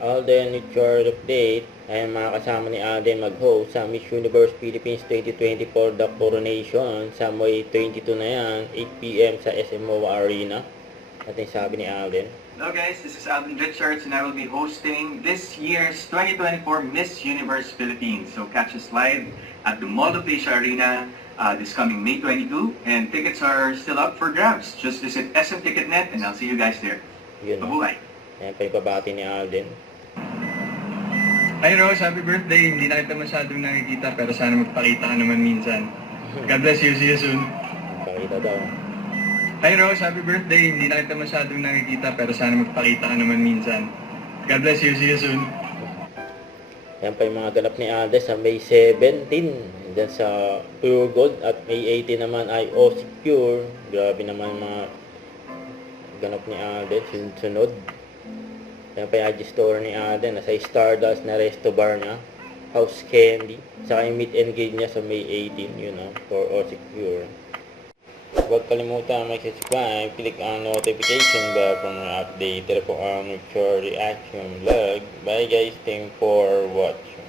Alden with your update. Ayan, mga kasama ni Alden mag-host sa Miss Universe Philippines 2024 The Coronation sa May 22 na yan, 8 p.m. sa SMO Arena. At yung sabi ni Alden. Hello guys, this is Alvin Richards and I will be hosting this year's 2024 Miss Universe Philippines. So catch us live at the Mall of Asia Arena this coming May 22 and tickets are still up for grabs. Just visit SM Ticketnet and I'll see you guys there. Yun. Mabuhay! Ayan pa yung pabati ni Alden. Hi Rose, happy birthday. Hindi na kita masyadong nakikita pero sana magpakita ka naman minsan. God bless you, see you soon. Pakita daw. Hi Rose, happy birthday. Hindi na kita masyadong nakikita pero sana magpakita ka naman minsan. God bless you, see you soon. Ayan pa yung mga ganap ni Alden sa May 17 dyan sa Pure Gold at May 18 naman ay OC Pure. Grabe naman mga ganap ni Alden, sunod. Ayan pa yung IG store ni Alden nasa Stardust na resto bar niya, House Candy, saka yung meet and greet niya sa May 18, you know, for OC Pure. Huwag kalimutan mag-subscribe, click ang notification bell for more update. Ito po ang Mature Reaction Vlog. Bye guys, thanks for watching.